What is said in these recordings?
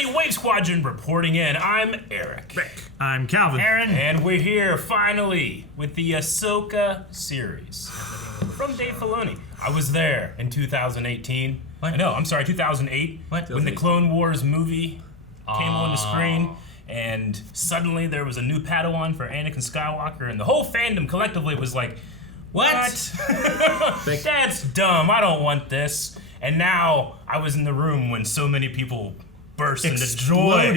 everybody, Wave Squadron reporting in. I'm Eric. Rick. I'm Calvin. Aaron. And we're here, finally, with the Ahsoka series from Dave Filoni. I was there in 2018. What? No, I'm sorry, 2008. What? When the Clone Wars movie came on the screen. And suddenly there was a new Padawan for Anakin Skywalker, and the whole fandom collectively was like, what? That's dumb. I don't want this. And now I was in the room when so many people burst into joy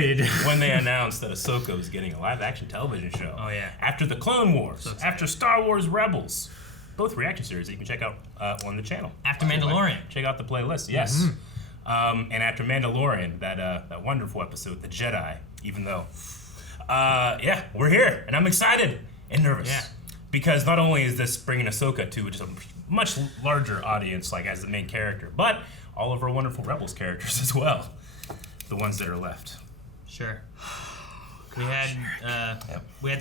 when they announced that Ahsoka was getting a live-action television show. Oh, yeah. After the Clone Wars, after Star Wars Rebels. Both reaction series that you can check out on the channel. After Mandalorian. Check out the playlist, yes. And after Mandalorian, that wonderful episode, The Jedi, even though, yeah, we're here, and I'm excited and nervous. Yeah. Because not only is this bringing Ahsoka to just a much larger audience, like as the main character, but all of our wonderful Rebels characters as well. The ones that are left. Sure. We had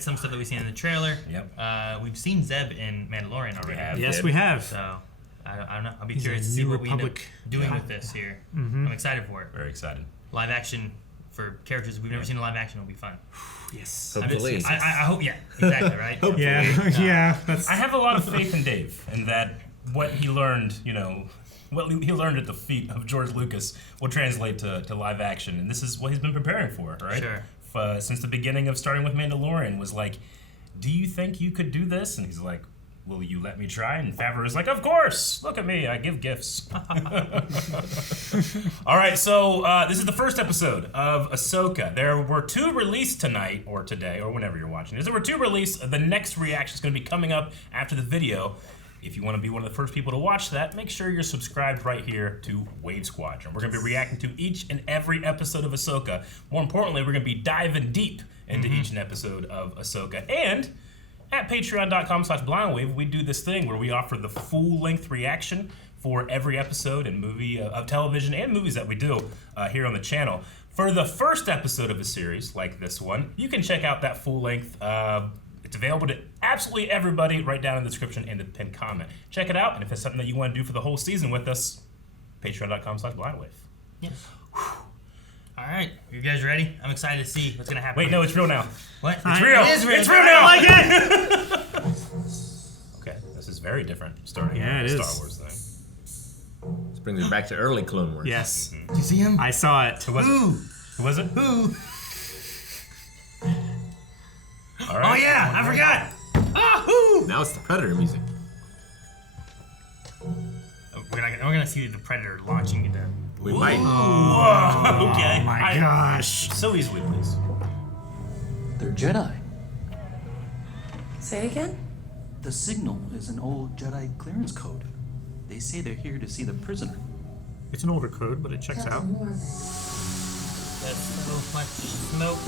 some stuff that we seen in the trailer. Yep. We've seen Zeb in Mandalorian already. Yes, we have. So I don't know. I'll be He's curious a to see New what we end up Republic doing with this here. I'm excited for it. Very excited. Live action for characters we've never seen in live action will be fun. Yes. Hopefully. I hope, yeah, exactly, right? Yeah. That's. I have a lot of faith in Dave, and that what he learned, what he learned at the feet of George Lucas will translate to live action, and this is what he's been preparing for, right? Sure. Since the beginning of starting with Mandalorian was like, do you think you could do this? And he's like, will you let me try? And Favreau's like, of course! Look at me, I give gifts. All right, so this is the first episode of Ahsoka. There were 2 released tonight, or today, or whenever you're watching this. There were 2 released. The next reaction is going to be coming up after the video. If you want to be one of the first people to watch that, make sure you're subscribed right here to Wave Squadron. We're going to be reacting to each and every episode of Ahsoka. More importantly, we're going to be diving deep into each and episode of Ahsoka. And at patreon.com/blindwave, we do this thing where we offer the full-length reaction for every episode and movie of television and movies that we do here on the channel. For the first episode of a series like this one, you can check out that full-length. It's available to absolutely everybody right down in the description and the pinned comment. Check it out, and if it's something that you want to do for the whole season with us, patreon.com/blindwave. Yes. All right, you guys ready? I'm excited to see what's gonna happen. Wait, no, it's real now. What? It's real. It is real. It's real now. I like it. Okay, this is very different starting Yeah, with it the is. Star Wars thing. This brings me back to early Clone Wars. Yes. Did you see him? I saw it. Who was it? Who was it? Who? All right. Oh yeah, I forgot. Now it's the Predator music. We're gonna see the Predator launching into. We might. Whoa, okay. Oh my gosh. So easily, please. They're Jedi. Say again? The signal is an old Jedi clearance code. They say they're here to see the prisoner. It's an older code, but it checks out. There's so much smoke.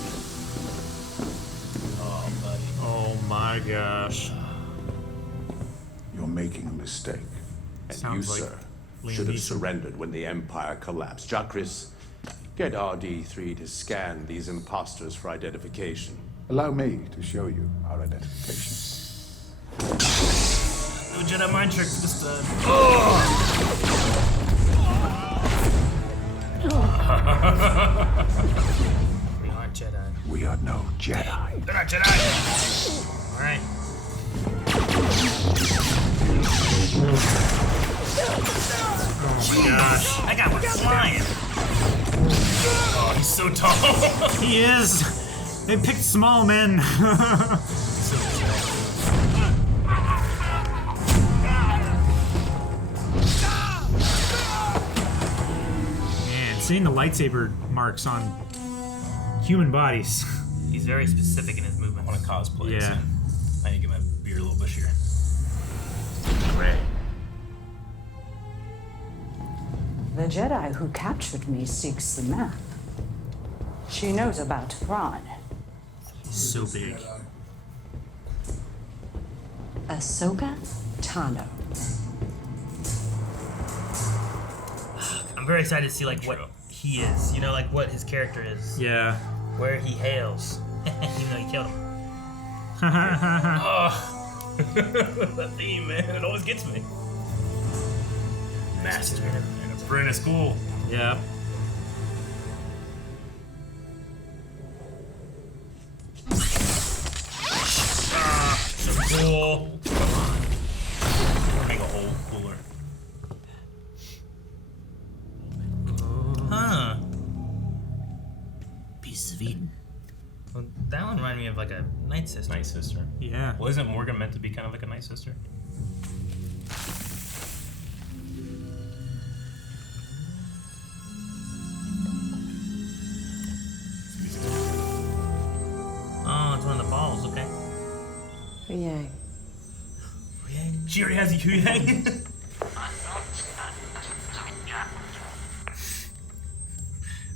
Oh, buddy. Oh my gosh. You're making a mistake. And Sounds you, like sir, Liam should have Neeson. surrendered when the Empire collapsed. Jacris, get RD3 to scan these imposters for identification. Allow me to show you our identification. No Jedi mind tricks this time. We aren't Jedi. We are no Jedi. They're not Jedi. All right. Oh my gosh. That guy was flying. Oh, he's so tall. He is. They picked small men. Man, seeing the lightsaber marks on human bodies. He's very specific in his I movements. want to cosplay. Yeah. So I need to get my beard a little bushier. Red. The Jedi who captured me seeks the map. She knows about Thrawn. So big. Ahsoka Tano. I'm very excited to see like what he is. You know, like what his character is. Yeah. Where he hails. Even though he killed him. Oh, that theme, man, it always gets me. Master and Apprentice Skoll. Yeah. She's Sabine. Well, that one reminded me of like a Nightsister. Nightsister. Yeah. Well, isn't Morgan meant to be kind of like a Nightsister? Oh, it's one of the balls. Okay. Huyang. She already has a Huyang.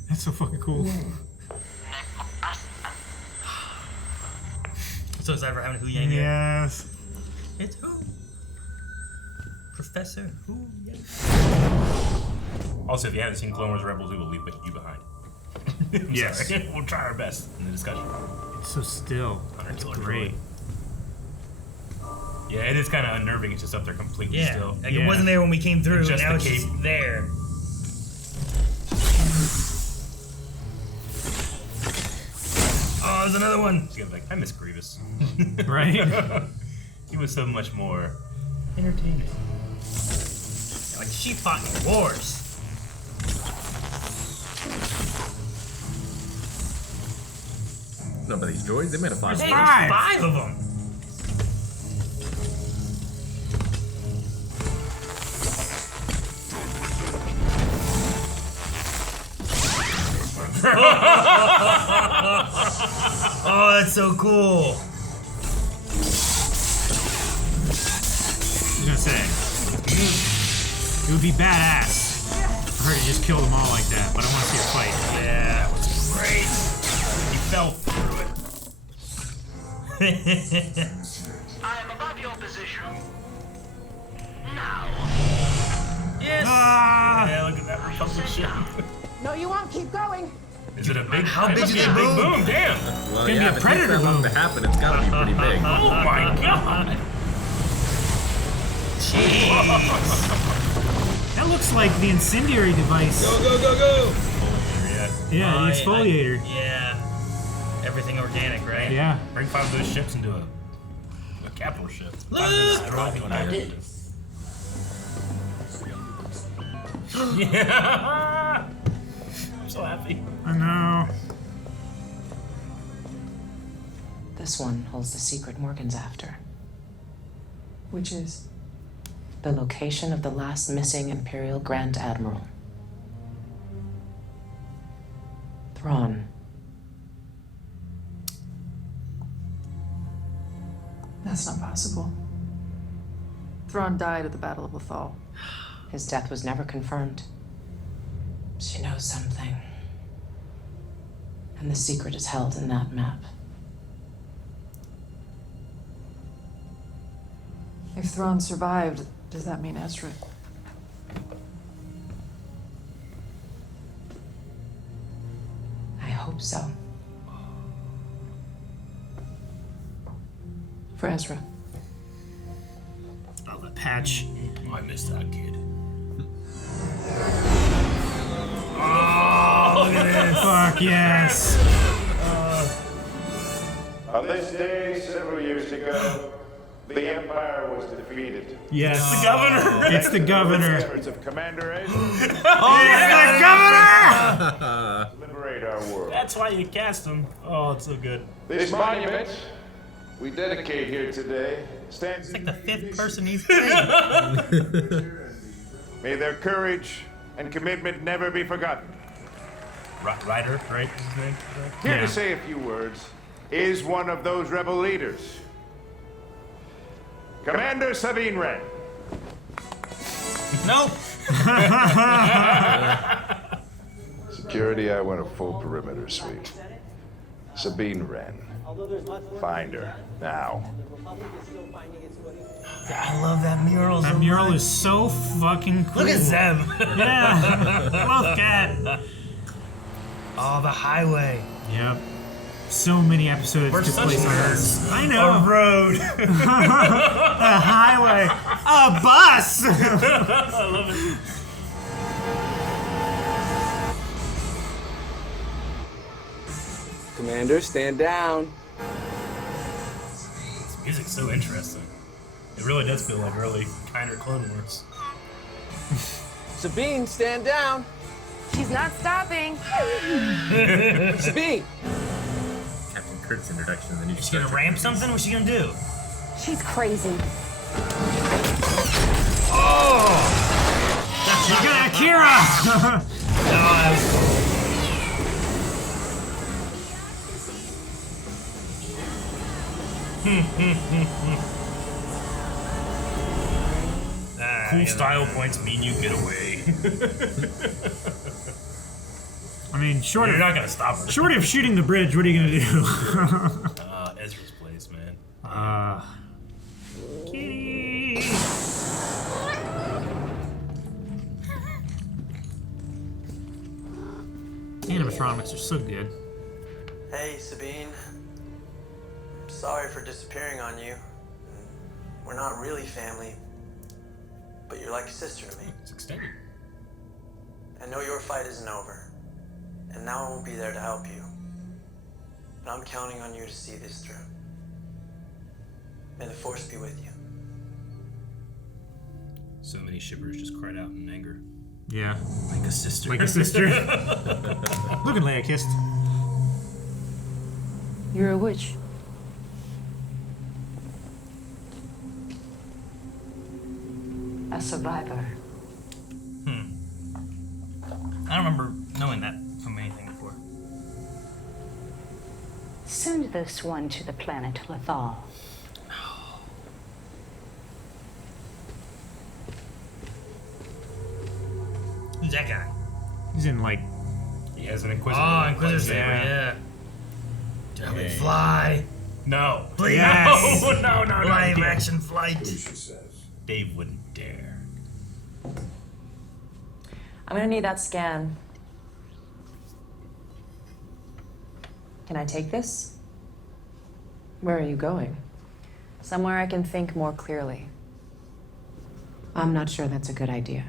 That's so fucking cool. So excited for having Huyang here. Yes. It's who? Professor Huyang. Also, if you haven't seen Clone Wars Rebels, we will leave you behind. Yes. Sorry. We'll try our best in the discussion. It's so still. It's great. Yeah, it is kind of unnerving. It's just up there completely Yeah. still. Like it wasn't there when we came through. It's just now the it's cape. just there. Oh, there's another one. She's gonna be like, I miss Grievous. Right? He was so much more entertaining. Like she fought in wars. No, but these droids, they made a fine. Hey, Five. there's 5 of them. Oh, that's so cool. I was gonna say, it would be badass for her to just kill them all like that, but I want to see her fight. Yeah, that was Great. He fell through it. I am above your position. Now. Yes. Ah! Yeah, look at that Republic ship. No, you won't. Keep going. Is it a big? How it big must is be a the big boom? boom? Damn. Well, Gonna be yeah, a if it takes predator that long boom. to happen, it's gotta be pretty big. Oh my god. That looks like the incendiary device. Go, go, go, go! Yeah, the exfoliator. Yeah. Everything organic, right? Yeah. Bring 5 of those ships into a capital ship. Yeah. I'm so happy. I know. This one holds the secret Morgan's after. Which is? The location of the last missing Imperial Grand Admiral. Thrawn. That's not possible. Thrawn died at the Battle of Lothal. His death was never confirmed. She knows something. And the secret is held in that map. If Thrawn survived, does that mean Ezra? I hope so. For Ezra. Oh, the patch. I missed that kid. Fuck yes. On this day, several years ago, the Empire was defeated. Yes. The governor. It's the governor. Efforts of Commander Ezra It's the governor! liberate our world. That's why you cast him. Oh, it's so good. This monument we dedicate here today stands It's like the 5th person he's played. May their courage and commitment never be forgotten. Ryder, right? His name? Here Yeah. to say a few words is one of those rebel leaders. Commander Sabine Wren. Nope. Security, I want a full perimeter sweep. Sabine Wren. Find her, now. I love that mural. That mural is so fucking cool. Look at Zeb. Yeah. Love that. Oh, the highway. Yep. So many episodes We're took such place on nerds. this. I A know. road. A highway. A bus. I love it. Commander, stand down. This music's so interesting. It really does feel like early, kinder Clone Wars. Sabine, stand down. She's not stopping. Sabine! Captain Kurt's introduction in the new Is she gonna ramp something? What's she gonna do? She's crazy. Oh! You got Akira! Cool style points mean you get away. I mean, short You're of not gonna stop her. short of shooting the bridge, what are you gonna do? Ezra's place, man. Kitty. Animatronics are so good. Hey, Sabine. I'm sorry for disappearing on you. We're not really family, but you're like a sister to me. It's extended. I know your fight isn't over, and now I won't be there to help you. But I'm counting on you to see this through. May the Force be with you. So many shippers just cried out in anger. Yeah. Like a sister. Like a sister. Look at Leia kissed. You're a witch. A survivor. I don't remember knowing that from anything before. Send this one to the planet Lothal. Who's that guy? He's in like. He has an Inquisitor. Oh, Inquisitor Saber, Yeah. yeah. Tell me fly. No. Please. Yes. No. Live action flight. Dave wouldn't dare. I'm gonna need that scan. Can I take this? Where are you going? Somewhere I can think more clearly. I'm not sure that's a good idea.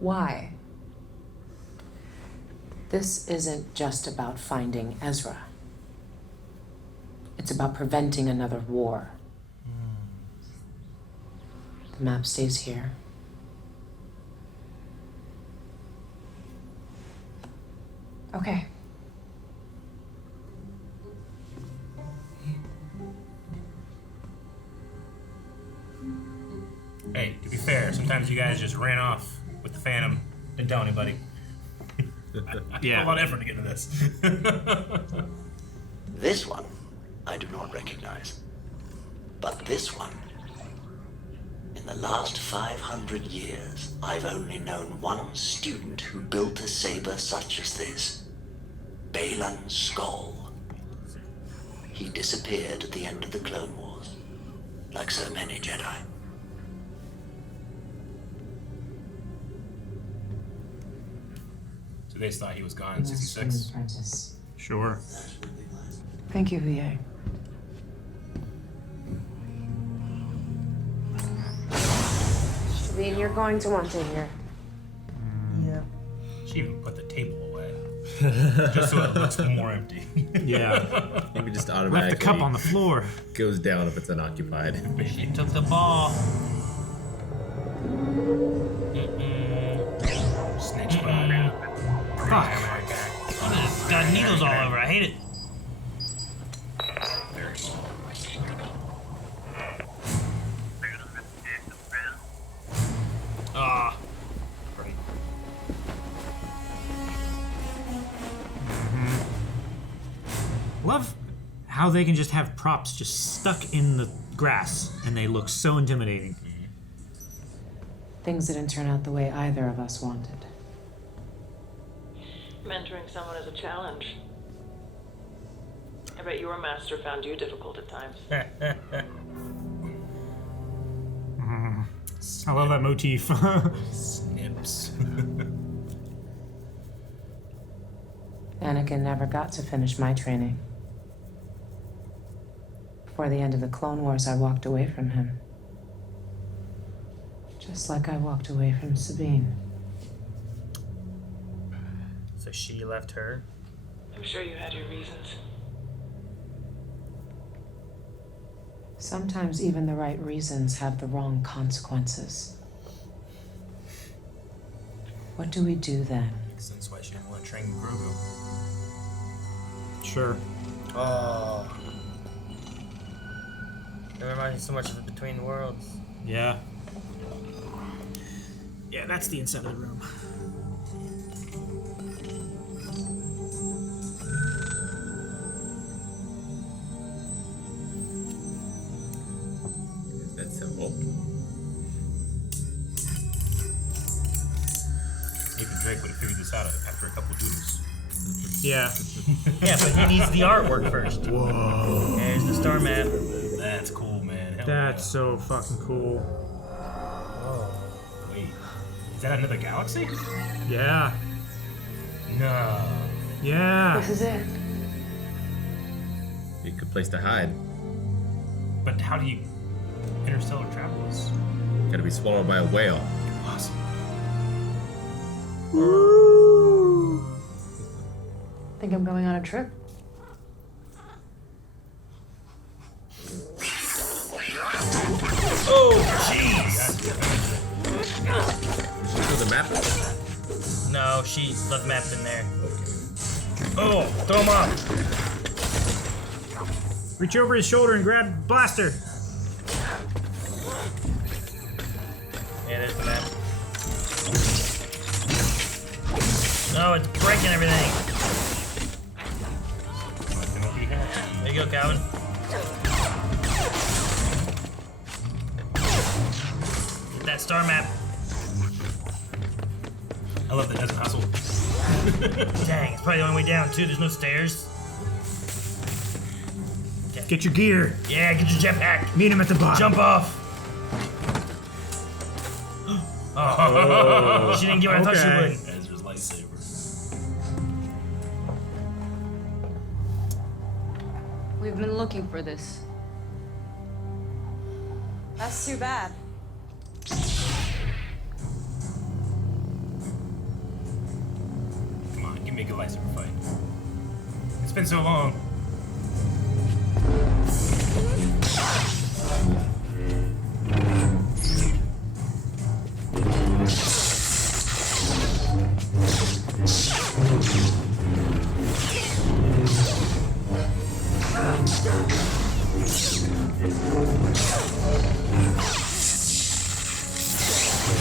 Why? This isn't just about finding Ezra. It's about preventing another war. The map stays here. Okay. Hey, to be fair, sometimes you guys just ran off with the Phantom. Didn't tell anybody. I put a lot of effort to get into this. This one, I do not recognize. But this one, in the last 500 years, I've only known one student who built a saber such as this. Baylan Skoll. He disappeared at the end of the Clone Wars, like so many Jedi. So they thought he was gone in 66. Apprentice. Sure. Thank you, VA. Sabine, you're going to want to hear. Yeah. She even put the table away. Just so it looks more empty. Yeah. Maybe just Left automatically the cup on the floor. goes down if it's unoccupied. She took the ball. Snitch spot. Fuck. Oh, it's got needles all over. I hate it. Ah. Love how they can just have props just stuck in the grass and they look so intimidating. Things didn't turn out the way either of us wanted. Mentoring someone is a challenge. I bet your master found you difficult at times. I love that motif. Snips. Anakin never got to finish my training. Before the end of the Clone Wars, I walked away from him. Just like I walked away from Sabine. So she left her. I'm sure you had your reasons. Sometimes even the right reasons have the wrong consequences. What do we do then? Makes sense why she didn't want to train Grogu. Sure. Oh. It reminds me so much of Between Worlds. Yeah. Yeah, that's the inside of the room. Is that simple? Even Drake would have figured this out after a couple of doodles. Yeah. Yeah, but he needs the artwork first. Whoa. There's the star map. That's cool, man. Hell That's so fucking cool. Whoa. Wait. Is that another galaxy? Yeah. No. Yeah. This is it. Be a good place to hide. But how do you interstellar travel this? Gotta be swallowed by a whale. Impossible. Think I'm going on a trip? Oh, jeez. Show the map. No, she left the map in there. Oh, throw him off. Reach over his shoulder and grab blaster. Yeah, there's the map. No, it's breaking everything. There you go, Calvin. Get that star map. I love that doesn't hustle. Dang, it's probably the only way down, too. There's no stairs. Okay. Get your gear. Yeah, get your jetpack. Meet him at the bottom. Jump off. Oh. She didn't get what I thought she would. Ezra's lightsaber. We've been looking for this. That's too bad. Come on, give me a good lightsaber fight. It's been so long.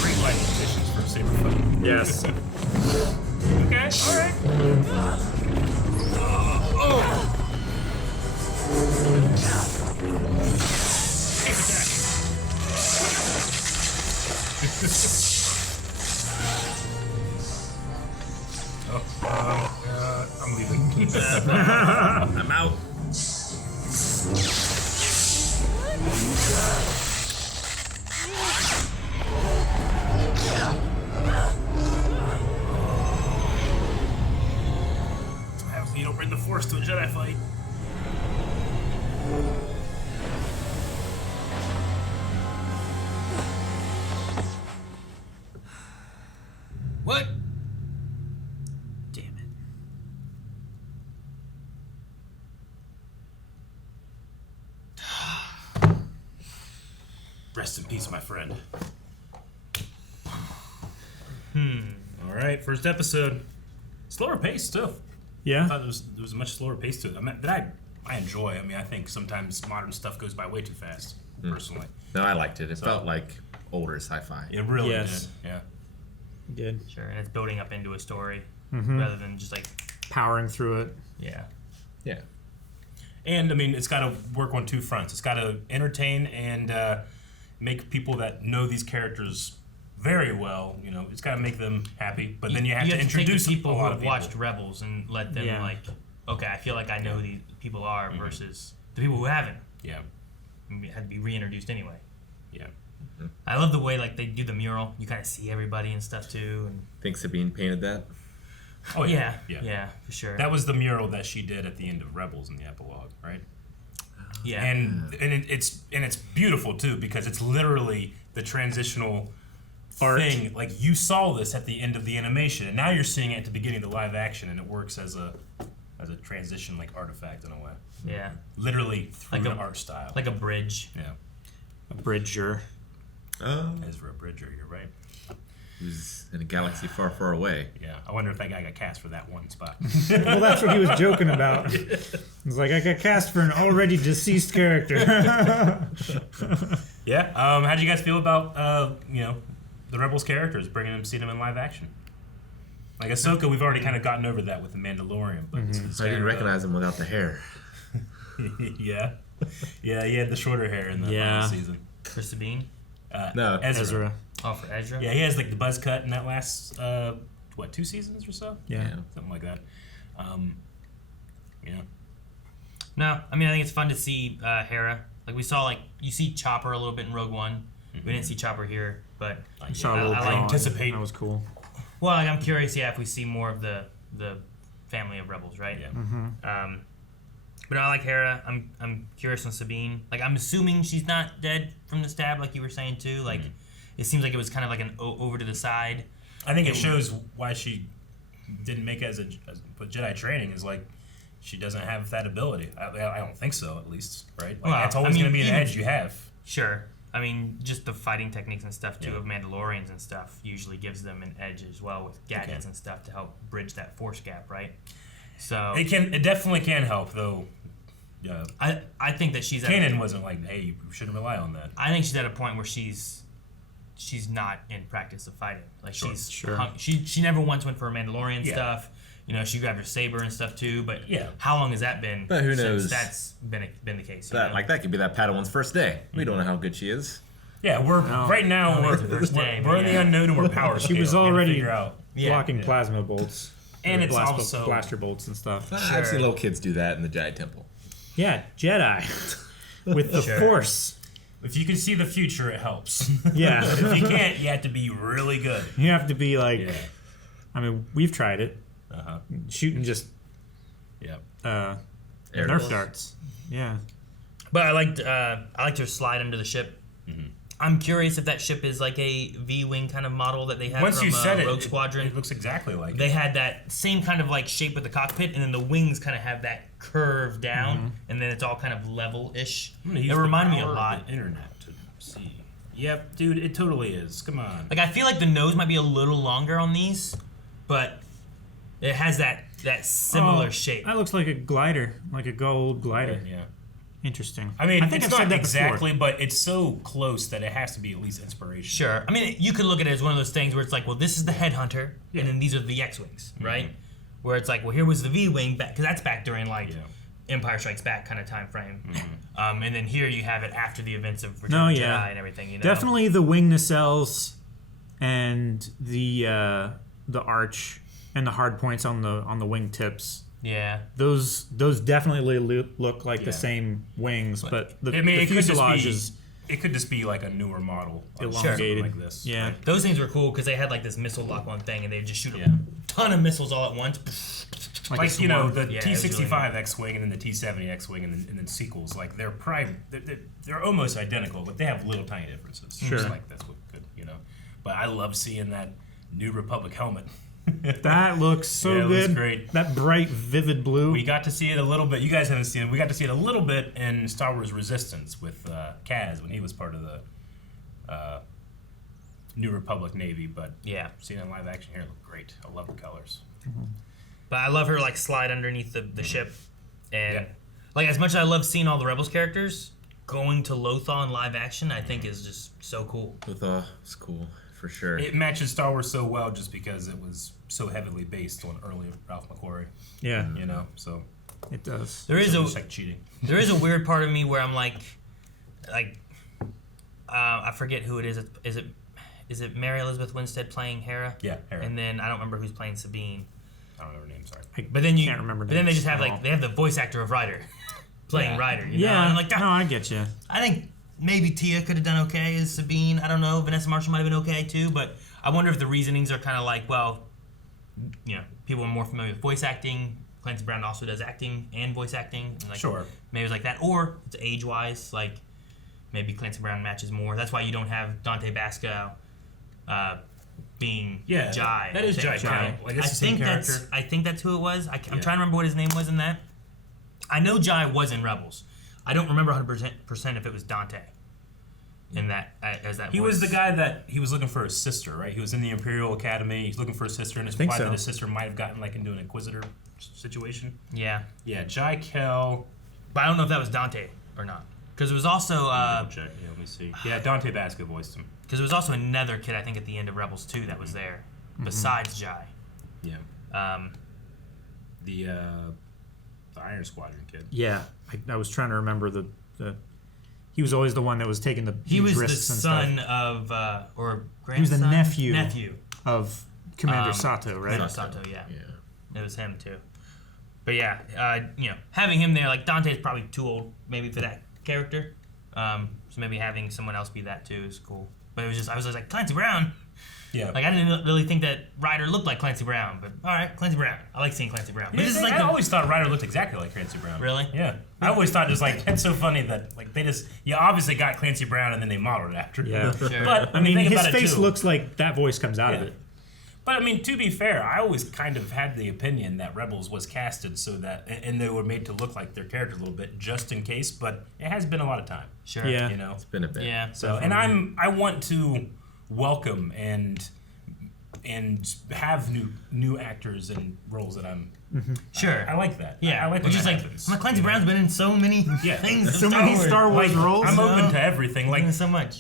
Great light conditions for a saber fight. Yes. Okay, alright. I'm leaving. I'm out. You don't bring the Force to a Jedi fight. What? Damn it. Rest in peace, my friend. All right, first episode. Slower pace too. Yeah. I thought there was a much slower pace to it. I mean, that I enjoy. I mean, I think sometimes modern stuff goes by way too fast. Personally. No, I liked it. It felt like older sci-fi. It really Yes. did. Yeah. Good. Sure, and it's building up into a story Mhm. rather than just like Powering through it. yeah. Yeah. And I mean, it's got to work on two fronts. It's got to entertain and make people that know these characters very well. You know, it's got to make them happy. But then you have to introduce take the people a who lot have of watched Rebels and let them Yeah. like, okay, I feel like I know who these people are versus the people who haven't. Yeah. It had to be reintroduced anyway. Yeah. I love the way like they do the mural. You kind of see everybody and stuff too. And Think Sabine painted that? Oh yeah, yeah, yeah, for sure. That was the mural that she did at the end of Rebels in the epilogue, right? Yeah. And it's beautiful too because it's literally the transitional Art. thing. Like you saw this at the end of the animation, and now you're seeing it at the beginning of the live action, and it works as a transition like artifact in a way. Yeah. Literally through Like an a- art style. like a bridge. Yeah. A bridger. Oh. Ezra Bridger, you're right. who's in a galaxy far, far away. Yeah, I wonder if that guy got cast for that one spot. Well, that's what he was joking about. He's like, I got cast for an already deceased character. Yeah. How do you guys feel about the Rebels characters, seeing them in live action? Like Ahsoka, we've already kind of gotten over that with the Mandalorian, but I didn't recognize him without the hair. yeah, he had the shorter hair in the last season. For Sabine? No, Ezra. Oh, for Ezra? Yeah, he has like the buzz cut in that last 2 seasons or so? Yeah. Something like that. No, I mean, I think it's fun to see Hera. Like, we saw, you see Chopper a little bit in Rogue One. We didn't see Chopper here, but I saw a little I anticipate. That was cool. Well, I'm curious, if we see more of the family of Rebels, right? Yeah. Mm-hmm. But I like Hera. I'm curious on Sabine. Like, I'm assuming she's not dead from the stab, like you were saying too. Like, it seems like it was kind of like an over to the side. I think it shows why she didn't make it as Jedi training is like she doesn't have that ability. I don't think so, at least, right? Like, that's always going to be an edge you have. Sure. I mean, just the fighting techniques and stuff too of Mandalorians and stuff usually gives them an edge as well with gadgets and stuff to help bridge that force gap, right? So it definitely can help though. I think that she's Kanan wasn't like, hey, you shouldn't rely on that. I think she's at a point where she's not in practice of fighting. Like she never once went for Mandalorian stuff. You know, she grabbed her saber and stuff too. But how long has that been? But who knows? That's been the case. That could be that Padawan's first day. We don't know how good she is. Yeah, we're in the unknown and we're power. She was already blocking plasma bolts. And it's also blaster bolts and stuff. I've seen little kids do that in the Jedi Temple. Yeah, Jedi with the Force. If you can see the future, it helps. Yeah. If you can't, you have to be really good. You have to be like. I mean, we've tried it. Shooting just. Nerf darts. Yeah. But I liked her slide under the ship. Mm-hmm. I'm curious if that ship is like a V-wing kind of model that they had from Rogue Squadron. It looks exactly like it. They had that same kind of like shape with the cockpit, and then the wings kind of have that curve down, and then it's all kind of level-ish. It reminded me a lot. The internet to see. Yep, dude, it totally is. Come on. Like I feel like the nose might be a little longer on these, but it has that similar shape. That looks like a glider, like a gold glider. Yeah. Interesting. I mean, think it's not exactly, but it's so close that it has to be at least inspiration. Sure. I mean, you could look at it as one of those things where it's like, well, this is the headhunter, and then these are the X-wings, right? Where it's like, well, here was the V-wing back, because that's back during like Empire Strikes Back kind of time frame, and then here you have it after the events of Return of the Jedi and everything. You know? Definitely the wing nacelles and the arch and the hard points on the wing tips. Yeah, those definitely look like the same wings, but the fuselage is. It could just be like a newer model, elongated like this. Yeah, right? Those things were cool because they had like this missile lock on thing, and they just shoot a ton of missiles all at once. Like the T-65 really X-wing and then the T-70 X-wing and then sequels. Like they're almost identical, but they have little tiny differences. Sure, just like that's what good, But I love seeing that New Republic helmet. That looks so good. It looks great. That bright, vivid blue. We got to see it a little bit. You guys haven't seen it. We got to see it a little bit in Star Wars Resistance with Kaz when he was part of the New Republic Navy. But seeing it in live action here looked great. I love the colors. But I love her like slide underneath the ship, and like as much as I love seeing all the Rebels characters, going to Lothal in live action, I think is just so cool. Lothal is cool. For sure. It matches Star Wars so well just because it was so heavily based on early Ralph McQuarrie. Yeah. So it does. There is like cheating. There is a weird part of me where I'm like I forget who it is. Is it Mary Elizabeth Winstead playing Hera? Yeah, Hera. And then I don't remember who's playing Sabine. I don't know her name, sorry. But then you can't remember. But then they just have they have the voice actor of Ryder playing Ryder. You know? And I'm like, no, I get you. I think maybe Tia could have done okay as Sabine. I don't know. Vanessa Marshall might have been okay too. But I wonder if the reasonings are kind of like, well, people are more familiar with voice acting. Clancy Brown also does acting and voice acting. And sure. Maybe it's like that. Or it's age-wise. Like, maybe Clancy Brown matches more. That's why you don't have Dante Basco being Jai. That is Jai. Like, I think that's who it was. I'm trying to remember what his name was in that. I know Jai was in Rebels. I don't remember 100% if it was Dante. in that as that. He was the guy that he was looking for his sister, right? He was in the Imperial Academy. He's looking for his sister, and it's implied that his sister might have gotten like into an Inquisitor situation. Yeah. Yeah, Jai Kell. But I don't know if that was Dante or not, because it was also. Check. Yeah, let me see. Yeah, Dante Basco voiced him. Because there was also another kid, I think, at the end of Rebels 2 that was there, besides Jai. Yeah. The Iron Squadron kid. Yeah, I was trying to remember the. He was always the one that was taking the He was the risks and son stuff. of, or grandson? He was the nephew. Nephew. Of Commander Sato, right? Commander Sato, yeah. It was him, too. But yeah, having him there, like, Dante's probably too old, maybe, for that character. So maybe having someone else be that, too, is cool. But it was just, I was like, Clancy Brown? Yeah. Like, I didn't really think that Ryder looked like Clancy Brown, but alright, Clancy Brown. I like seeing Clancy Brown. But Yeah, this is like I always thought Ryder looked exactly like Clancy Brown. Really? Yeah. I always thought it's like, it's so funny that, like, you obviously got Clancy Brown and then they modeled it after. Yeah. Sure. But, I mean, his face too, looks like that voice comes out of it. But, I mean, to be fair, I always kind of had the opinion that Rebels was casted so that, and they were made to look like their character a little bit, just in case, but it has been a lot of time. Sure. Yeah. You know? It's been a bit. Yeah. So, and I want to welcome and have new actors and roles that I'm. Sure. I like that. Yeah. I like when Which is that like, happens. Clancy Brown's been in so many things. So many Star Wars roles. I'm open to everything. Like so much.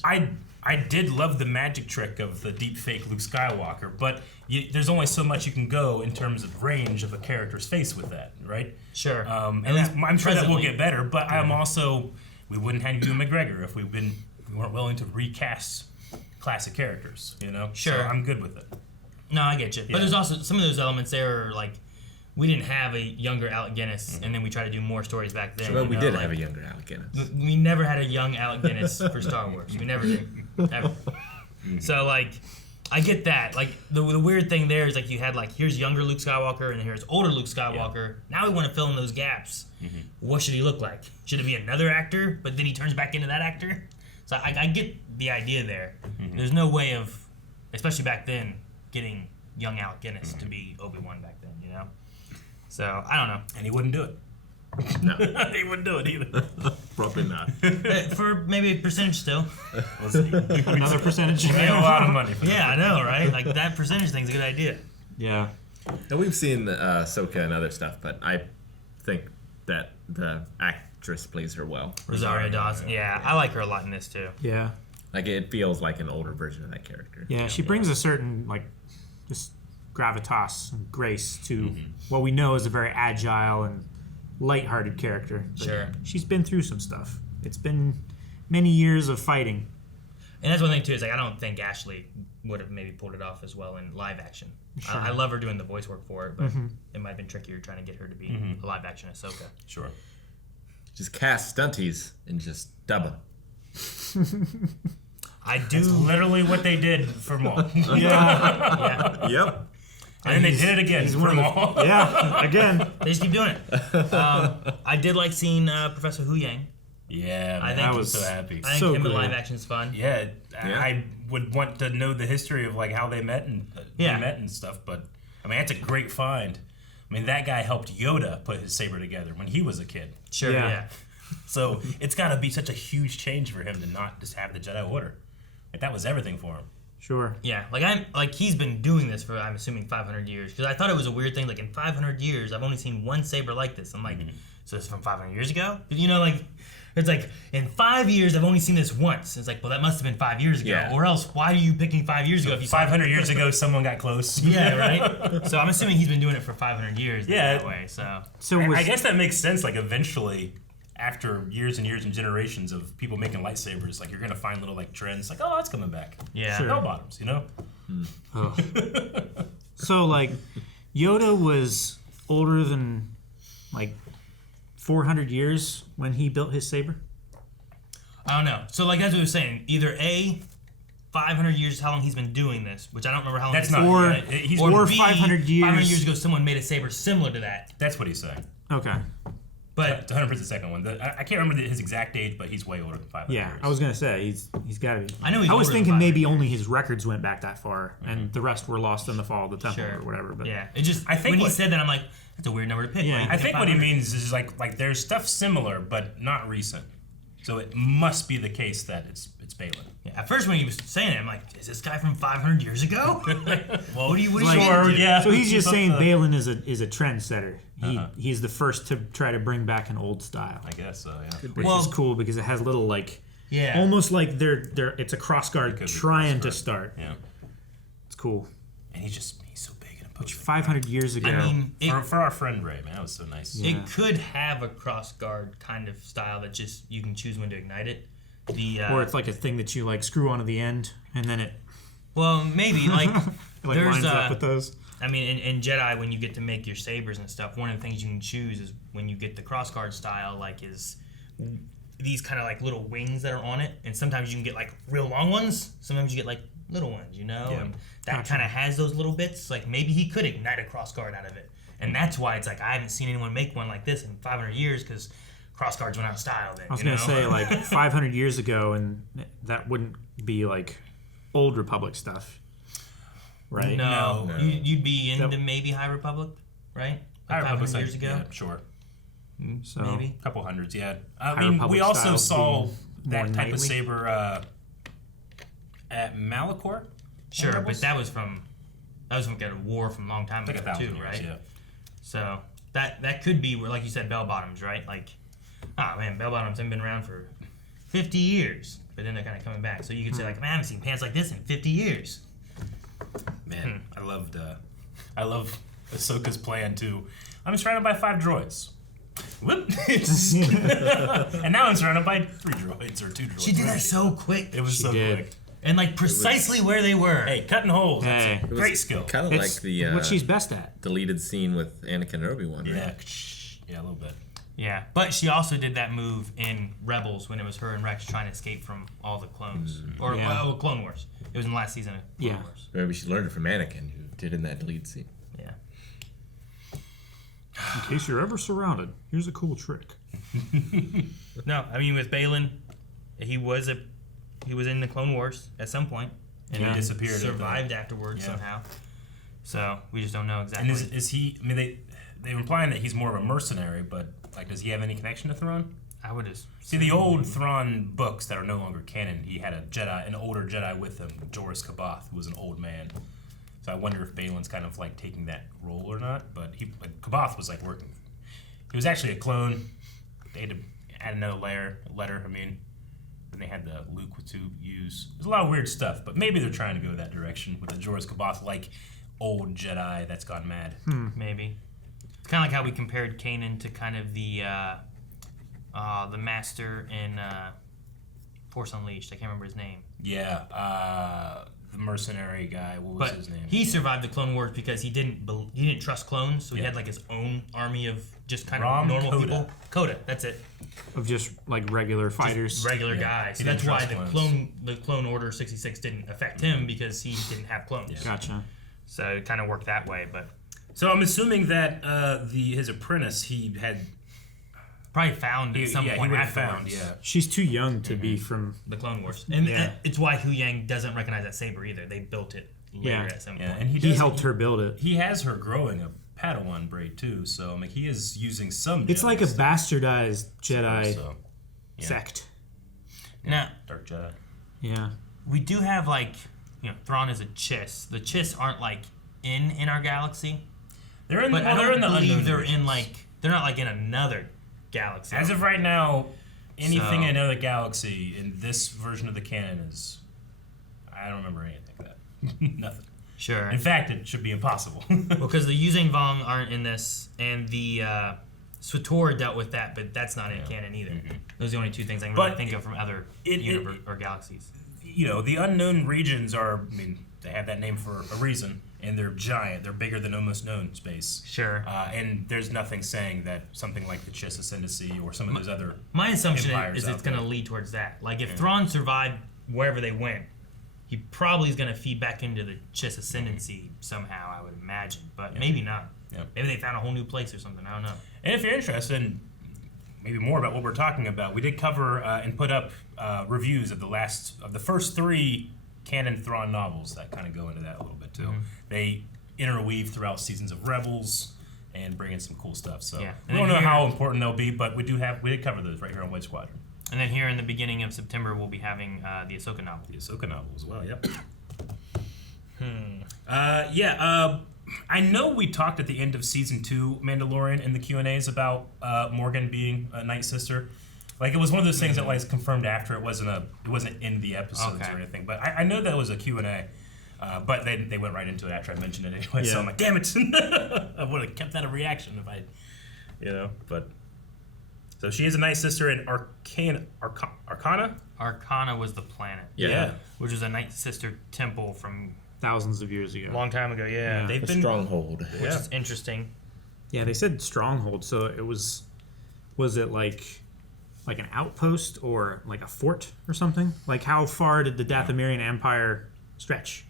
I did love the magic trick of the deep fake Luke Skywalker, but there's only so much you can go in terms of range of a character's face with that, right? Sure. And I'm sure that will get better, but I'm also, we wouldn't have Ewan McGregor if we weren't willing to recast classic characters, you know? Sure. So I'm good with it. No, I get you. But there's also some of those elements there are like, we didn't have a younger Alec Guinness, and then we tried to do more stories back then. Well, we did have a younger Alec Guinness. We never had a young Alec Guinness for Star Wars. We never did. Ever. So, like, I get that. Like, the weird thing there is, like, you had, like, here's younger Luke Skywalker, and here's older Luke Skywalker. Yeah. Now we want to fill in those gaps. What should he look like? Should it be another actor, but then he turns back into that actor? So I get the idea there. There's no way of, especially back then, getting young Alec Guinness to be Obi-Wan back then, you know? So, I don't know. And he wouldn't do it. No. He wouldn't do it either. Probably not. For maybe a percentage still. We'll see. Another percentage. We made a lot of money for Yeah, I know, right? Like, that percentage thing's a good idea. Yeah. And we've seen Ahsoka and other stuff, but I think that the actress plays her well. Rosario Dawson. Yeah, I like her a lot in this, too. Yeah. Like, it feels like an older version of that character. Yeah, she brings a certain, like, just gravitas and grace to what we know is a very agile and lighthearted character. But Sure. she's been through some stuff. It's been many years of fighting. And that's one thing, too, is like, I don't think Ashley would have maybe pulled it off as well in live action. Sure. I love her doing the voice work for it, but it might have been trickier trying to get her to be a live action Ahsoka. Sure. Just cast stunties and just dub them. I do. That's literally what they did for Maul. Yeah. Yep. And they did it again for Maul. Yeah, again. They just keep doing it. I did like seeing Professor Huyang. Yeah, I man, think I was so happy. I think So him in good. live action's fun. Yeah, I would want to know the history of like how they met and they met and stuff. But I mean, that's a great find. I mean, that guy helped Yoda put his saber together when he was a kid. Sure. Yeah. So it's got to be such a huge change for him to not just have the Jedi Order. Like that was everything for him. Sure. Yeah, like he's been doing this for, I'm assuming, 500 years. Because I thought it was a weird thing. Like in 500 years, I've only seen one saber like this. I'm like, so this is from 500 years ago? You know, like it's like in 5 years I've only seen this once. It's like, well, that must have been 5 years ago. Yeah. Or else, why are you picking 5 years ago? If you 500 years ago, someone got close. Yeah, right. So I'm assuming he's been doing it for 500 years. Yeah. That way. So I guess that makes sense. Like eventually, after years and years and generations of people making lightsabers, like you're gonna find little like trends, like that's coming back. Yeah. Bell bottoms, you know. So like, Yoda was older than like 400 years when he built his saber. I don't know. So like that's what I was saying. Either A, 500 years is how long he's been doing this, which I don't remember how long. That's it's not. Or- Yeah, he's or or B, 500 years. 500 years ago, someone made a saber similar to that. That's what he's saying. Okay. But It's 100% the second one. I can't remember his exact age, but he's way older than 500 Yeah, years. I was gonna say he's got to be. I know he's I was older than thinking 500 maybe only his records went back that far, and the rest were lost in the fall of the temple Sure. or whatever. But yeah, it just I think when he what- said that, I'm like, that's a weird number to pick. Yeah. Like, I think what he 500. means is like there's stuff similar, but not recent. So it must be the case that it's Baylan. Yeah, at first when he was saying it, I'm like, is this guy from 500 years ago? Well, what are you sure, yeah. So he's just saying Baylan is a trendsetter. He's the first to try to bring back an old style. I guess so, yeah. Which is cool because it has little like almost like it's a crossguard trying to start. Yeah. It's cool. And he's so big and imposing. Which 500 years ago. I mean, for our friend Ray, man, that was so nice. It could have a crossguard kind of style that just you can choose when to ignite it. Or it's like a thing that you like screw onto the end and then it. Well, maybe like there's lines up with those. I mean, in Jedi, when you get to make your sabers and stuff, one of the things you can choose is when you get the crossguard style, like is these kind of like little wings that are on it, and sometimes you can get like real long ones. Sometimes you get like little ones, and that kind of has those little bits. Like maybe he could ignite a crossguard out of it, and that's why it's like I haven't seen anyone make one like this in 500 years because crossguards went out of style. Then I was gonna say like 500 years ago, and that wouldn't be like Old Republic stuff. Right? No. You'd be into maybe High Republic, right? Like High Republic years ago? Yeah, sure. So maybe. A couple hundreds, yeah. I mean, we also saw that type of saber at Malachor. Sure, but that was from a war from a long time ago too, years, right? Yeah. So that could be where, like you said, bell bottoms, right? Like, oh man, bell bottoms haven't been around for 50 years, but then they're kind of coming back. So you could say like, man, I haven't seen pants like this in 50 years. Man, I love Ahsoka's plan too. I'm surrounded by 5 droids. Whoop! And now I'm surrounded by 3 droids or 2 droids. She did that so quick. It was so quick. And like precisely where they were. Hey, cutting holes. That's a great skill. Kind of like the what she's best at. Deleted scene with Anakin and Obi-Wan. Right? Yeah, a little bit. Yeah, but she also did that move in Rebels when it was her and Rex trying to escape from all the clones. Clone Wars. It was in the last season of Clone Wars. Maybe she learned it from Anakin, who did in that deleted scene. Yeah. In case you're ever surrounded, here's a cool trick. No, I mean with Baylan, he was in the Clone Wars at some point, and he disappeared. Survived afterwards somehow. So we just don't know exactly. And is he? I mean, they're implying that he's more of a mercenary, but like, does he have any connection to Thrawn? I would just see the old Thrawn books that are no longer canon. He had an older Jedi with him, Joris Kabath, who was an old man. So I wonder if Baylan's kind of like taking that role or not. But Kabath was like working. He was actually a clone. They had to add another letter. I mean, then they had the Luke with 2 U's. There's a lot of weird stuff, but maybe they're trying to go that direction with the Joris Kabath like old Jedi that's gone mad. Maybe. It's kind of like how we compared Kanan to kind of the master in Force Unleashed. I can't remember his name. Yeah, the mercenary guy. What was his name? He survived the Clone Wars because he didn't trust clones, so he had like his own army of just kind of normal people. Coda, that's it. Of just like regular fighters, just regular guys. So that's why the Clone Order 66 didn't affect him because he didn't have clones. Yeah. Gotcha. So it kind of worked that way, but. So I'm assuming that his apprentice he had probably found at some point afterwards. She's too young to be from the Clone Wars, and it's why Huyang doesn't recognize that saber either. They built it later at some point. And he helped her build it. He has her growing a Padawan braid too, so I mean he is using some. It's Jedi like a stuff. bastardized Jedi sect. Now, Dark Jedi. Yeah, we do have like Thrawn is a Chiss. The Chiss aren't like in our galaxy. They're in. But Well, I they're in don't the believe unknown they're regions. in like they're not like in another galaxy. As of right now, anything So- in another galaxy in this version of the canon is. I don't remember anything like that. Nothing. Sure. In fact, it should be impossible. Because the Yuzhang Vong aren't in this, and the Swator dealt with that, but that's not in canon either. Those are the only 2 things I can really think of from other universe or galaxies. The unknown regions are. I mean, they have that name for a reason, and they're giant. They're bigger than almost known space. Sure. And there's nothing saying that something like the Chiss Ascendancy or some of those other. My assumption empires is out it's going to there. lead towards that. Like if Thrawn survived wherever they went, he probably is going to feed back into the Chiss Ascendancy somehow, I would imagine. But maybe not. Yeah. Maybe they found a whole new place or something. I don't know. And if you're interested in maybe more about what we're talking about, we did cover and put up reviews of the first 3 canon Thrawn novels that kind of go into that a little bit too. They interweave throughout seasons of Rebels and bring in some cool stuff. So we don't know how important they'll be, but we did cover those right here on White Squadron. And then here in the beginning of September, we'll be having the Ahsoka novel. The Ahsoka novel as well, yep. Hmm. I know we talked at the end of season 2 Mandalorian in the Q&As about Morgan being a Nightsister. Like, it was one of those things that was confirmed after. It wasn't in the episodes or anything. But I know that was a Q&A. But they went right into it after I mentioned it anyway. So I'm like, damn it! I would have kept that a reaction if I, But so she is a Nightsister in Arcana. Arcana was the planet. Yeah. Which was a Nightsister temple from thousands of years ago. A long time ago. Yeah. They've been stronghold, which is interesting. Yeah, they said stronghold. So it was it like an outpost or like a fort or something? Like, how far did the Dathomirian Empire stretch?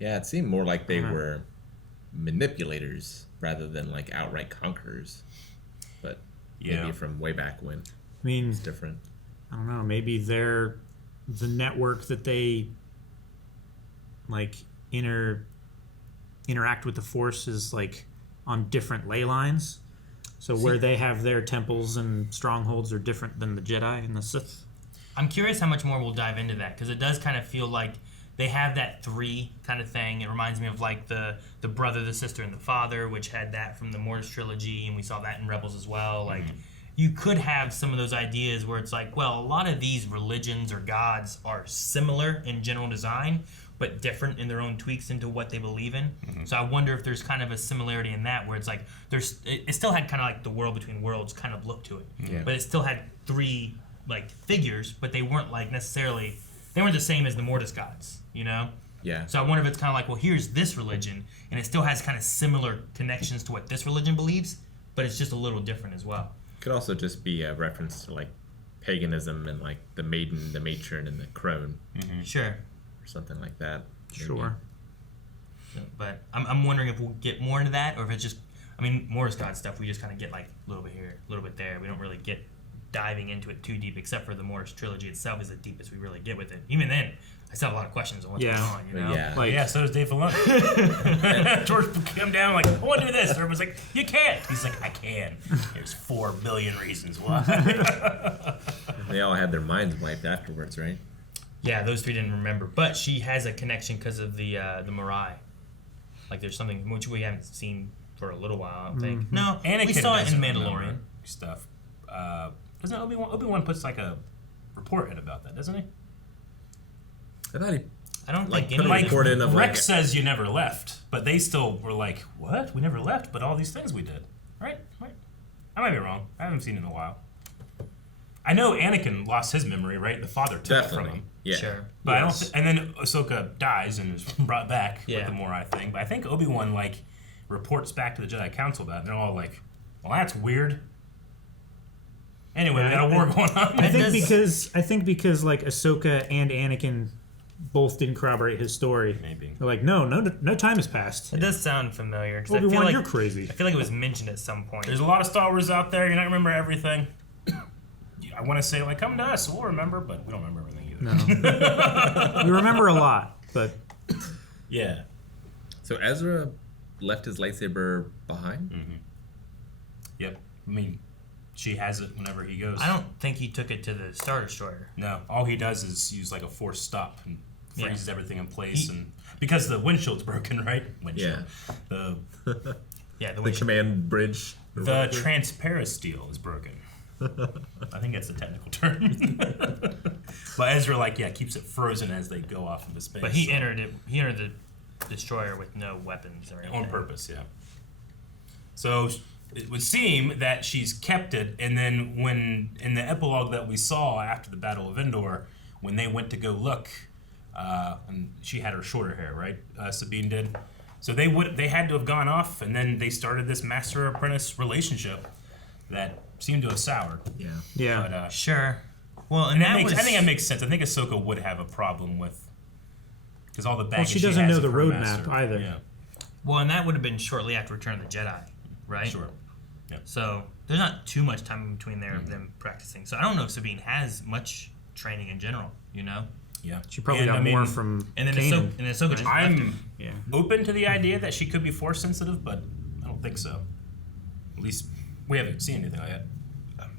Yeah, it seemed more like they were manipulators rather than like outright conquerors. But maybe from way back when. I mean, it's different. I don't know. Maybe they're the network that they like interact with the Force is like on different ley lines. So where they have their temples and strongholds are different than the Jedi and the Sith. I'm curious how much more we'll dive into that, because it does kind of feel like they have that 3 kind of thing. It reminds me of like the brother, the sister, and the father, which had that from the Mortis trilogy, and we saw that in Rebels as well. Like, you could have some of those ideas where it's like, well, a lot of these religions or gods are similar in general design, but different in their own tweaks into what they believe in. So I wonder if there's kind of a similarity in that, where it's like it still had kind of like the world between worlds kind of look to it, but it still had 3 like figures, but they weren't like necessarily, they weren't the same as the Mortis gods, Yeah. So I wonder if it's kind of like, well, here's this religion, and it still has kind of similar connections to what this religion believes, but it's just a little different as well. Could also just be a reference to like paganism and like the maiden, the matron, and the crone. Sure. Or something like that. Maybe. Sure. But I'm wondering if we'll get more into that, or if it's just, Mortis God stuff, we just kind of get like a little bit here, a little bit there. We don't really get diving into it too deep, except for the Mortis trilogy itself is the deepest we really get with it. Even then, I still have a lot of questions on what's going on, Yeah, so does Dave Filoni. George came down like, I want to do this. Everyone's like, you can't. He's like, I can. There's 4 billion reasons why. They all had their minds wiped afterwards, right? Yeah, those 3 didn't remember. But she has a connection because of the Mirai. Like, there's something which we haven't seen for a little while, I don't think. No, Anakin we saw it in doesn't Mandalorian remember stuff. Doesn't Obi-Wan puts like a report in about that, doesn't he? I thought he. I don't like think like report in of Rex says you never left, but they still were like, what? We never left, but all these things we did, right? I might be wrong. I haven't seen it in a while. I know Anakin lost his memory, right? The father took it from him. Yeah. Sure. But I don't. And then Ahsoka dies and is brought back with the Morai thing. But I think Obi-Wan like reports back to the Jedi Council about it. And they're all like, well, that's weird. Anyway, we got a war going on. I think because like Ahsoka and Anakin both didn't corroborate his story. Maybe they're like, no time has passed. It does sound familiar. Obi-Wan, I feel like you're crazy. I feel like it was mentioned at some point. There's a lot of Star Wars out there. You're not remember everything. I want to say like, come to us, we'll remember, but we don't remember everything either. No, we remember a lot, but yeah. So Ezra left his lightsaber behind. Yep. I mean, she has it whenever he goes. I don't think he took it to the Star Destroyer. No, all he does is use like a force stop and freezes everything in place, and because the windshield's broken, right? Windshield. Yeah. The command bridge. The transparasteel is broken. I think that's the technical term. But Ezra keeps it frozen as they go off into space. But he entered it. He entered the destroyer with no weapons or anything. On purpose, yeah. So it would seem that she's kept it, and then when in the epilogue that we saw after the Battle of Endor, when they went to go look, and she had her shorter hair, right? Sabine did. So they had to have gone off, and then they started this master-apprentice relationship that seemed to have soured. Yeah. But, sure. Well, and I think that makes sense. I think Ahsoka would have a problem with, because all the baggage. Well, she doesn't know has the of her roadmap master. either. Yeah. Well, and that would have been shortly after Return of the Jedi, right? Sure. Yeah. So there's not too much time in between there of them practicing. So I don't know if Sabine has much training in general. Yeah. She probably got more from and then Kanan. Ahsoka just I'm open to the idea that she could be force sensitive, but I don't think so. At least we haven't seen anything like that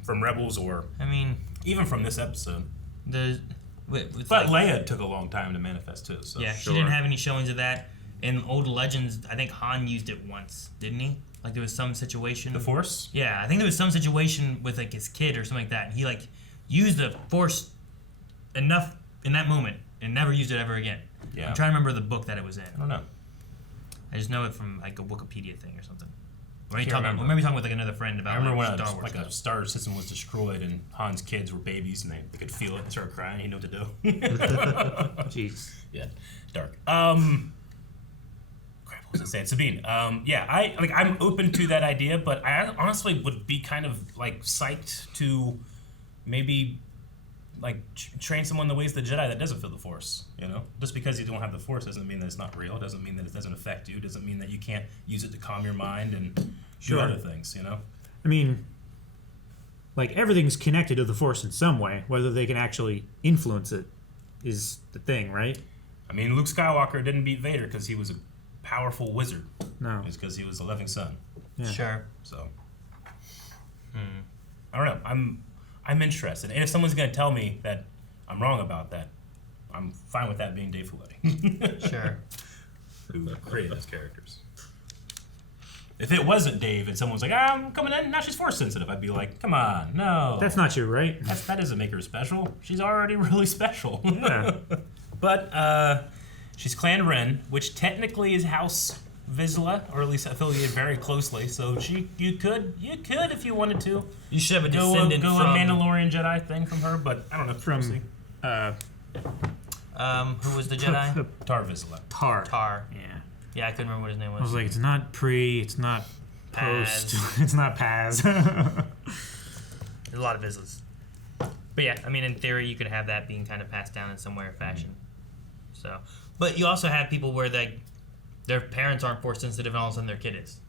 from Rebels or. I mean, Even from this episode. But Leia took a long time to manifest too. So. Yeah, she didn't have any showings of that. In old Legends, I think Han used it once, didn't he? Like there was some situation. The Force? Yeah, I think there was some situation with like his kid or something like that. And he like used the Force enough in that moment and never used it ever again. Yeah. I'm trying to remember the book that it was in. I don't know. I just know it from like a Wikipedia thing or something. Or maybe Can't talking remember. with like another friend about I remember like, when Star Wars. a star system was destroyed and Han's kids were babies and they could feel it and start crying. He knew what to do. Jeez. Yeah, dark. Crap, what was I saying? Sabine. I'm open to that idea, but I honestly would be kind of like psyched to maybe like train someone the ways of the Jedi that doesn't feel the Force. You know, just because you don't have the Force doesn't mean that it's not real. Doesn't mean that it doesn't affect you. Doesn't mean that you can't use it to calm your mind and do other things. You know. I mean, like everything's connected to the Force in some way. Whether they can actually influence it is the thing, right? I mean, Luke Skywalker didn't beat Vader because he was a powerful wizard. No. It's because he was a loving son. Yeah. Sure. So. I don't know. I'm interested, and if someone's gonna tell me that I'm wrong about that, I'm fine with that being Dave Filoni. Sure. Who created those characters. If it wasn't Dave and someone was like, I'm coming in, now she's Force sensitive, I'd be like, come on, no. That's not you, right? That doesn't make her special. She's already really special. Yeah. But she's Clan Ren, which technically is House Vizsla, or at least affiliated very closely. So you could if you wanted to. You should have a go descendant a from Mandalorian Jedi thing from her, but I don't know. From we'll see. Who was the Jedi? Tar Vizsla. Tar. Yeah. Yeah, I couldn't remember what his name was. I was like, it's not pre, it's not post, Paz. it's not Paz. There's a lot of Vizslas. But yeah, I mean, in theory, you could have that being kind of passed down in some way or fashion. So, but you also have people where their parents aren't Force sensitive, and all of a sudden their kid is,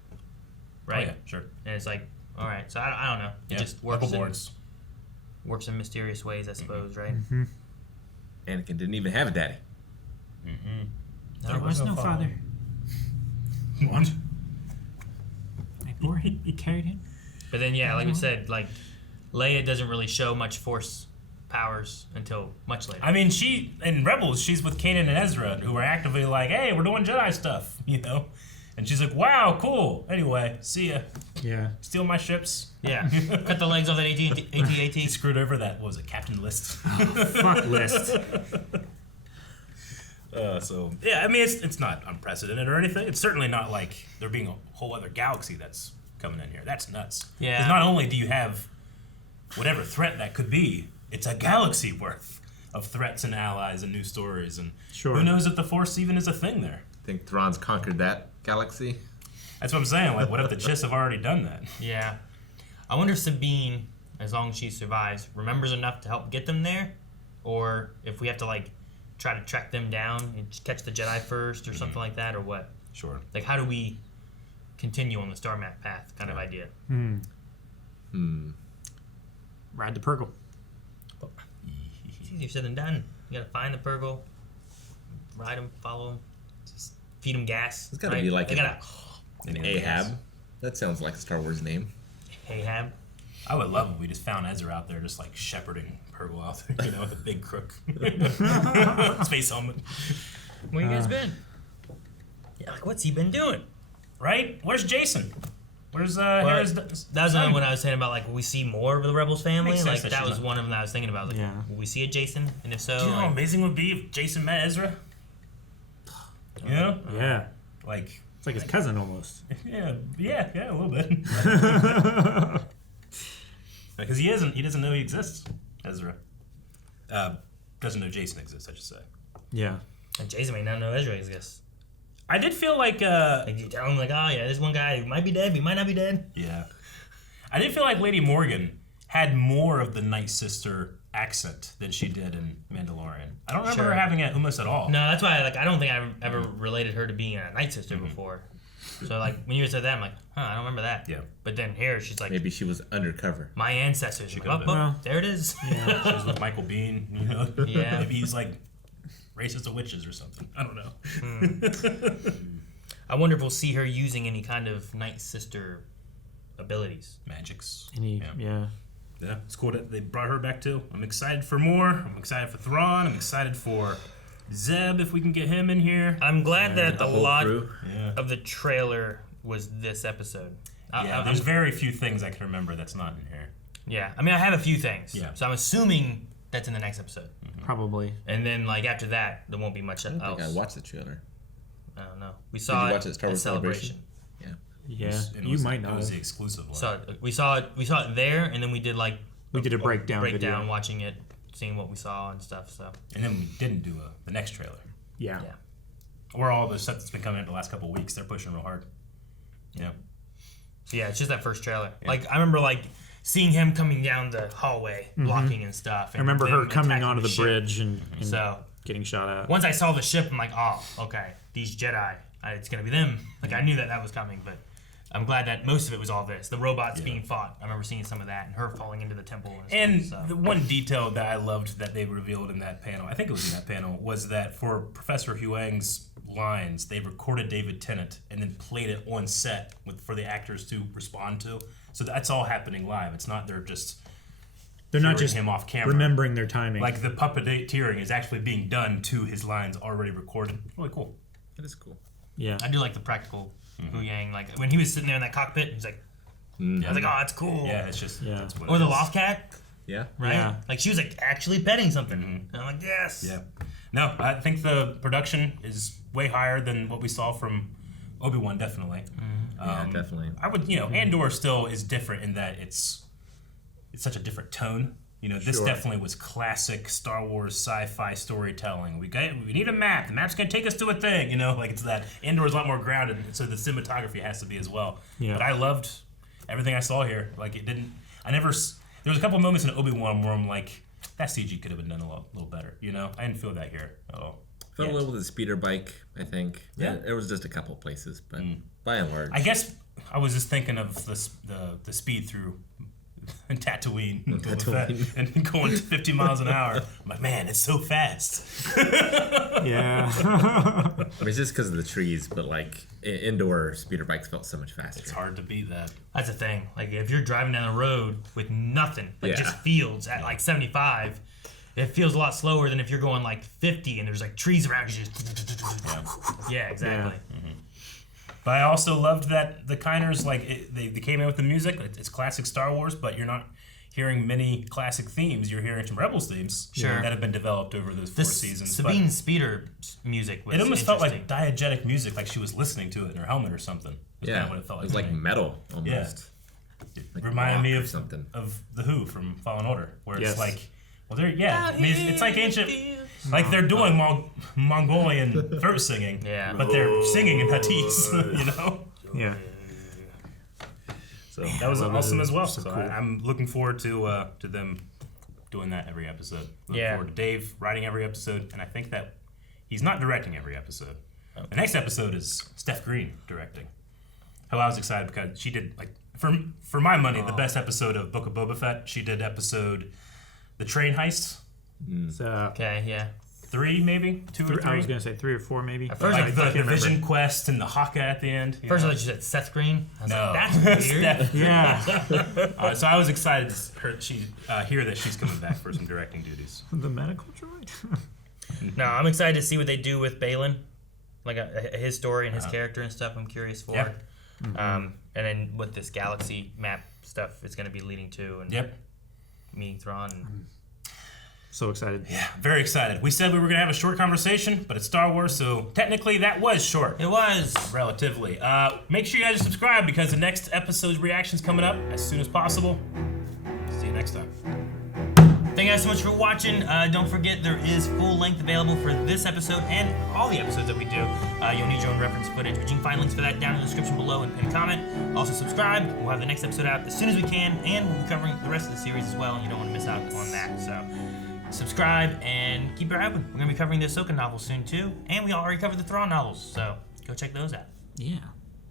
right? Oh, yeah, sure. And it's like, all right, so I don't know. It just works in mysterious ways, I suppose, right? Mm-hmm. Anakin didn't even have a daddy. There was no father. What? I bore him. He carried him. But then, yeah, like we said, like Leia doesn't really show much Force powers until much later. I mean, she in Rebels, she's with Kanan and Ezra, who are actively like, "Hey, we're doing Jedi stuff," you know. And she's like, "Wow, cool. Anyway, see ya. Yeah. Steal my ships." Yeah. Cut the legs off that AT-AT. He screwed over that. What was it, Captain List? Fuck List. So yeah, I mean, it's not unprecedented or anything. It's certainly not like there being a whole other galaxy that's coming in here. That's nuts. Yeah. Because not only do you have whatever threat that could be, it's a galaxy worth of threats and allies and new stories. And who knows if the Force even is a thing there? I think Thrawn's conquered that galaxy. That's what I'm saying. Like, what if the Chiss have already done that? Yeah. I wonder if Sabine, as long as she survives, remembers enough to help get them there, or if we have to like try to track them down and catch the Jedi first, or something like that, or what? Sure. Like, how do we continue on the Star Map path kind of idea? Ride the Purgle. It's easier said than done. You gotta find the Purgle, ride them, follow them, just feed them gas. It's gotta right? be like they gotta an Ahab. That sounds like a Star Wars name. Ahab. I would love if we just found Ezra out there just like shepherding Purgle out there, you know, with a big crook. Space helmet. Where you guys been? Yeah, like, what's he been doing? Right? Where's Jacen? Where's that was another one I was saying about, like, will we see more of the Rebels family? Makes sense Like, that was one of them that I was thinking about. Like, will we see a Jacen? And if so, do you know how amazing it would be if Jacen met Ezra? You know? Yeah. Like, it's like his cousin almost. Yeah, a little bit. Because he doesn't know he exists, Ezra. Doesn't know Jacen exists, I should say. Yeah. And Jacen may not know Ezra exists. I did feel like you tell him, like, oh yeah, this one guy who might be dead, he might not be dead. Yeah. I did feel like Lady Morgan had more of the Nightsister accent than she did in Mandalorian. I don't remember her having it almost at all. No, that's why I don't think I ever related her to being a Nightsister before. So like when you said that, I'm like, I don't remember that. Yeah. But then here she's like, maybe she was undercover. My ancestors. She There it is. Yeah, she was with Michael Biehn. You know. Yeah. Maybe he's like racist to witches or something. I don't know. I wonder if we'll see her using any kind of Nightsister abilities. Magics. Yeah. Yeah, it's cool that they brought her back too. I'm excited for more. I'm excited for Thrawn. I'm excited for Zeb, if we can get him in here. I'm glad that a lot crew. of the trailer was this episode. There's very few things I can remember that's not in here. Yeah, I mean, I have a few things. Yeah. So I'm assuming that's in the next episode. Probably. And then, like, after that, there won't be much else. I don't think I watched the trailer. I don't know. We saw Did you watch it at Star Wars Celebration. Yeah, you might not. It was the exclusive one. So we saw it there, and then we did like we did a breakdown video. watching it, seeing what we saw and stuff. So and then we didn't do the next trailer. Yeah. Or all the stuff that's been coming in the last couple of weeks. They're pushing real hard. Yeah. So yeah, it's just that first trailer. Yeah. Like I remember like seeing him coming down the hallway, blocking and stuff. And I remember her coming onto the bridge and so getting shot at. Once I saw the ship, I'm like, oh, okay, these Jedi, it's gonna be them. Like I knew that was coming, but I'm glad that most of it was all this. The robots being fought. I remember seeing some of that, and her falling into the temple. And the one detail that I loved that they revealed in that panel, I think it was in that panel, was that for Professor Huyang's lines, they recorded David Tennant and then played it on set for the actors to respond to. So that's all happening live. It's not they're not just him off camera, remembering their timing. Like the puppeteering is actually being done to his lines already recorded. Really cool. That is cool. Yeah, I do like the practical Huyang. Like when he was sitting there in that cockpit, he's like, I was like, oh, that's cool. Yeah, it's just that's what or it the is. Loft Cat. Yeah. Right. Yeah. Like she was like actually petting something. And I'm like, yes. Yeah. No, I think the production is way higher than what we saw from Obi-Wan. Definitely. Yeah, definitely. I would, Andor still is different in that it's such a different tone. This definitely was classic Star Wars sci-fi storytelling. We need a map. The map's gonna take us to a thing. Like it's that. Andor is a lot more grounded, so the cinematography has to be as well. Yeah. But I loved everything I saw here. Like it didn't. There was a couple moments in Obi-Wan where I'm like, that CG could have been done a little better. I didn't feel that here at all. Felt a little with the speeder bike, I think. Yeah. There was just a couple places, but by and large. I guess I was just thinking of the speed through Tatooine and going 50 miles an hour. I'm like, man, it's so fast. Yeah. I mean, it's just because of the trees, but like indoor speeder bikes felt so much faster. It's hard to beat that. That's the thing. Like if you're driving down the road with nothing, like just fields at like 75, it feels a lot slower than if you're going like 50 and there's like trees around you. Yeah, exactly. Yeah. But I also loved that the Kiners, they came in with the music. It's classic Star Wars, but you're not hearing many classic themes. You're hearing some Rebels themes that have been developed over those 4 seasons. Sabine Speeder music was it almost felt like diegetic music, like she was listening to it in her helmet or something. That's kind of what it felt like. It was like metal almost. Yeah. It like reminded me of something of the Who from Fallen Order, where it's like, it's like ancient. Like they're doing Mongolian throat singing, but they're singing in Huttese, Yeah. So that was awesome as well. So cool. I'm looking forward to them doing that every episode. Looking forward to Dave writing every episode, and I think that he's not directing every episode. The next episode is Steph Green directing. I was excited because she did for my money the best episode of Book of Boba Fett. She did episode The Train Heist. So, 3 maybe 2 or 3. I was gonna say 3 or 4 maybe. At first, the Vision Quest and the Haka at the end. First, I thought you said Seth Green. I was no, like, that's weird. Yeah. So I was excited to hear that she's coming back for some directing duties. The medical droid. No, I'm excited to see what they do with Baylan, like his story and his character and stuff. I'm curious for. Yeah. And then what this galaxy map stuff is going to be leading to, and meeting Thrawn. And so excited. Yeah, very excited. We said we were going to have a short conversation, but it's Star Wars, so technically that was short. It was. Relatively. Make sure you guys subscribe because the next episode's reaction's coming up as soon as possible. See you next time. Thank you guys so much for watching. Don't forget there is full length available for this episode and all the episodes that we do. You'll need your own reference footage, but you can find links for that down in the description below and pin a comment. Also subscribe. We'll have the next episode out as soon as we can, and we'll be covering the rest of the series as well, and you don't want to miss out on that. So subscribe and keep your eye open. We're going to be covering the Ahsoka novel soon too, and we already covered the Thrawn novels, so go check those out. Yeah.